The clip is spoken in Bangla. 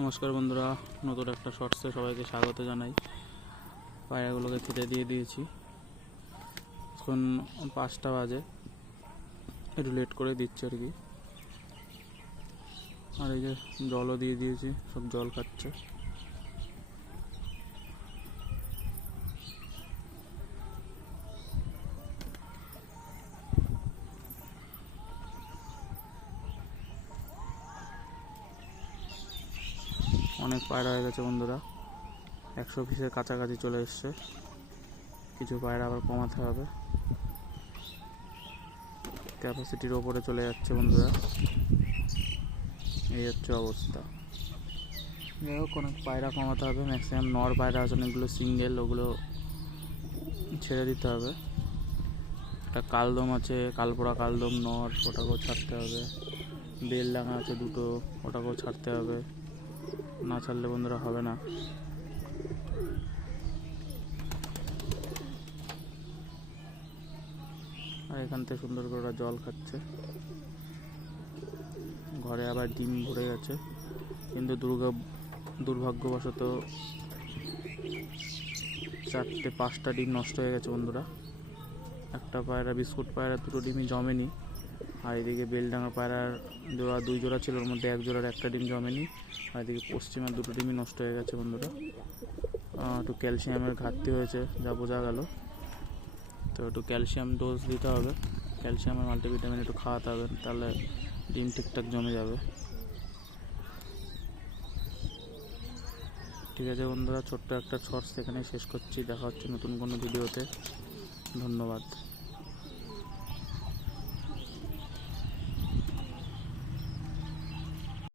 নমস্কার বন্ধুরা, নতুন একটা শর্টসে সবাইকে স্বাগত জানাই। পায়রাগুলোকে খেতে দিয়ে দিয়েছি। এখন 5টা বাজে, একটু লেট করে দিচ্ছি আর কি। আর এই যে জলও দিয়ে দিয়েছি, সব জল খাচ্ছে। অনেক পায়রা হয়ে গেছে বন্ধুরা, 100 পিসের কাছাকাছি চলে এসছে। কিছু পায়রা আবার কমাতে হবে, ক্যাপাসিটির ওপরে চলে যাচ্ছে বন্ধুরা। এই হচ্ছে অবস্থা। যাই হোক, অনেক পায়রা কমাতে হবে। ম্যাক্সিমাম নর পায়রা আছে, অনেকগুলো সিঙ্গেল, ওগুলো ছেড়ে দিতে হবে। একটা কালদম আছে, কালপোড়া কালদম নর, ওটাকেও ছাড়তে হবে। বেলডাঙা আছে দুটো, ওটাকেও ছাড়তে হবে। না ছাড়লে বন্ধুরা হবে না। আর এখান থেকে সুন্দর করে ওরা জল খাচ্ছে। ঘরে আবার ডিম ভরে গেছে, কিন্তু দুর্ভাগ্যবশত 4-5টা ডিম নষ্ট হয়ে গেছে বন্ধুরা। একটা পায়রা, বিস্কুট পায়রা, 2টো ডিমই জমেনি। আর এদিকে বেলডাঙা পায়রার জোড়া 2 জোড়া ছিল, ওর মধ্যে 1 জোড়ার একটা ডিম জমেনি। আর এদিকে পশ্চিমের 2টো ডিমই নষ্ট হয়ে গেছে বন্ধুরা। একটু ক্যালসিয়ামের ঘাটতি হয়েছে, যা বোঝা গেল। তো একটু ক্যালসিয়াম ডোজ দিতে হবে, ক্যালসিয়াম আর মাল্টিভিটামিন একটু খাওয়াতে হবে, তাহলে ডিম ঠিকঠাক জমে যাবে। ঠিক আছে বন্ধুরা, ছোট্ট একটা শর্টস এখানেই শেষ করছি। দেখা হচ্ছে নতুন কোনো ভিডিওতে। ধন্যবাদ।